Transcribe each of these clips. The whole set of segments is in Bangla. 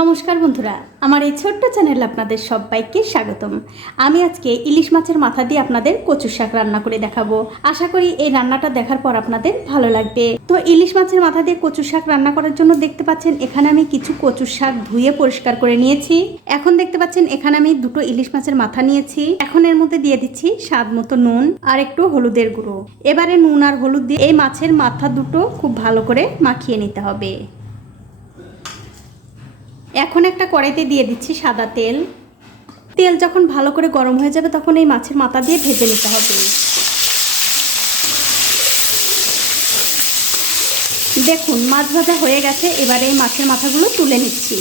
নমস্কার বন্ধুরা, আমার এই ছোট্ট চ্যানেলে আপনাদের সবাইকে স্বাগতম। আমি আজকে ইলিশ মাছের মাথা দিয়ে আপনাদের কচু শাক রান্না করে দেখাবো। আশা করি এই রান্নাটা দেখার পর আপনাদের ভালো লাগবে। তো ইলিশ মাছের মাথা দিয়ে কচু শাক রান্না করার জন্য দেখতে পাচ্ছেন, এখানে আমি কিছু কচু শাক ধুয়ে পরিষ্কার করে নিয়েছি। এখন দেখতে পাচ্ছেন, এখানে আমি দুটো ইলিশ মাছের মাথা নিয়েছি। এখন এর মধ্যে দিয়ে দিচ্ছি স্বাদ মতো নুন আর একটু হলুদের গুঁড়ো। এবারে নুন আর হলুদ দিয়ে এই মাছের মাথা দুটো খুব ভালো করে মাখিয়ে নিতে হবে। এখন একটা কড়াইতে দিয়ে দিচ্ছি সাদা তেল। তেল যখন ভালো করে গরম হয়ে যাবে তখন এই মাছের মাথা দিয়ে ভেজে নিতে হবে। দেখুন, মাছ ভাজা হয়ে গেছে, এবারে এই মাছের মাথাগুলো তুলে নিচ্ছি।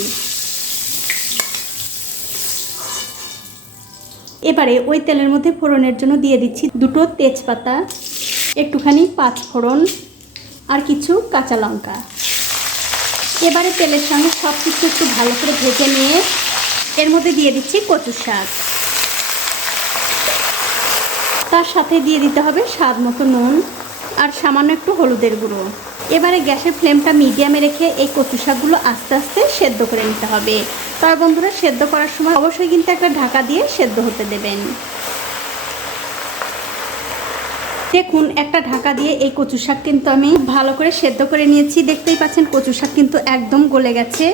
এবারে ওই তেলের মধ্যে ফোড়নের জন্য দিয়ে দিচ্ছি দুটো তেজপাতা, একটুখানি পাঁচ ফোড়ন আর কিছু কাঁচা লঙ্কা। এবারে তেলের সঙ্গে সব কিছু একটু ভালো করে ভেজে নিয়ে এর মধ্যে দিয়ে দিচ্ছি কচু শাক। তার সাথে দিয়ে দিতে হবে স্বাদ মতো নুন আর সামান্য একটু হলুদের গুঁড়ো। এবারে গ্যাসের ফ্লেমটা মিডিয়ামে রেখে এই কচু শাকগুলো আস্তে আস্তে সেদ্ধ করে নিতে হবে। তবে বন্ধুরা সেদ্ধ করার সময় অবশ্যই কিন্তু একটা ঢাকা দিয়ে সেদ্ধ হতে দেবেন। দেখুন, একটা ঢাকা দিয়ে এই কচু শাক কিন্তু আমি ভালো করে সেদ্ধ করে নিয়েছি। দেখতেই পাচ্ছেন কচু শাক কিন্তু একদম গলে গেছে।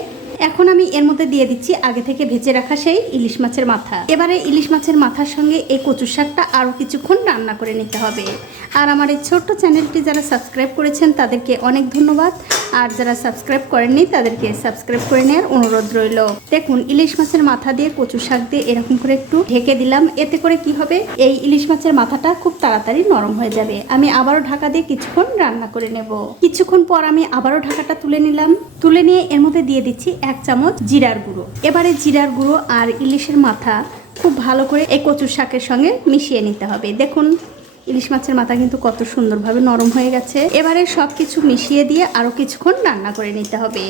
এখন আমি এর মধ্যে দিয়ে দিচ্ছি আগে থেকে ভেজে রাখা সেই ইলিশ মাছের মাথা। এবারে ইলিশ মাছের মাথার সঙ্গে এই কচু শাকটা আরও কিছুক্ষণ রান্না করে নিতে হবে। আর আমার এই ছোট্ট চ্যানেলটি যারা সাবস্ক্রাইব করেছেন, তাদেরকে অনেক ধন্যবাদ। আর যারা সাবস্ক্রাইব করেননি, তাদেরকে সাবস্ক্রাইব করে নেওয়ার অনুরোধ রইল। দেখুন, ইলিশ মাছের মাথা দিয়ে কচু শাক দিয়ে এরকম করে একটু ঢেকে দিলাম। এতে করে কি হবে? এই ইলিশ মাছের মাথাটা খুব তাড়াতাড়ি নরম হয়ে যাবে। আমি আবারও ঢাকা দিয়ে কিছুক্ষণ রান্না করে নেব। কিছুক্ষণ পর আমি আবারও ঢাকাটা তুলে নিলাম। তুলে নিয়ে এর মধ্যে দিয়ে দিচ্ছি এক চামচ জিরার গুঁড়ো। এবারে জিরার গুঁড়ো আর ইলিশের মাথা খুব ভালো করে এই কচুর শাকের সঙ্গে মিশিয়ে নিতে হবে। দেখুন ইলিশ মাছের মাথা কিন্তু কত সুন্দরভাবে নরম হয়ে গেছে। এবারে সব কিছু মিশিয়ে দিয়ে আরও কিছুক্ষণ রান্না করে নিতে হবে।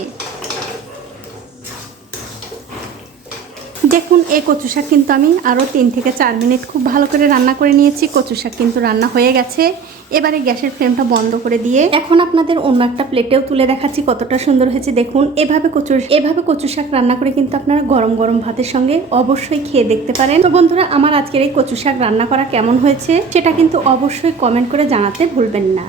দেখুন, এই কচু শাক কিন্তু আমি আরও তিন থেকে চার মিনিট খুব ভালো করে রান্না করে নিয়েছি। কচু শাক কিন্তু রান্না হয়ে গেছে। এবারে গ্যাসের ফ্লেমটা বন্ধ করে দিয়ে এখন আপনাদের অন্য একটা প্লেটেও তুলে দেখাচ্ছি কতটা সুন্দর হয়েছে। দেখুন, এভাবে কচুর, এভাবে কচু শাক রান্না করে কিন্তু আপনারা গরম গরম ভাতের সঙ্গে অবশ্যই খেয়ে দেখতে পারেন। তো বন্ধুরা, আমার আজকের এই কচু শাক রান্না করা কেমন হয়েছে সেটা কিন্তু অবশ্যই কমেন্ট করে জানাতে ভুলবেন না।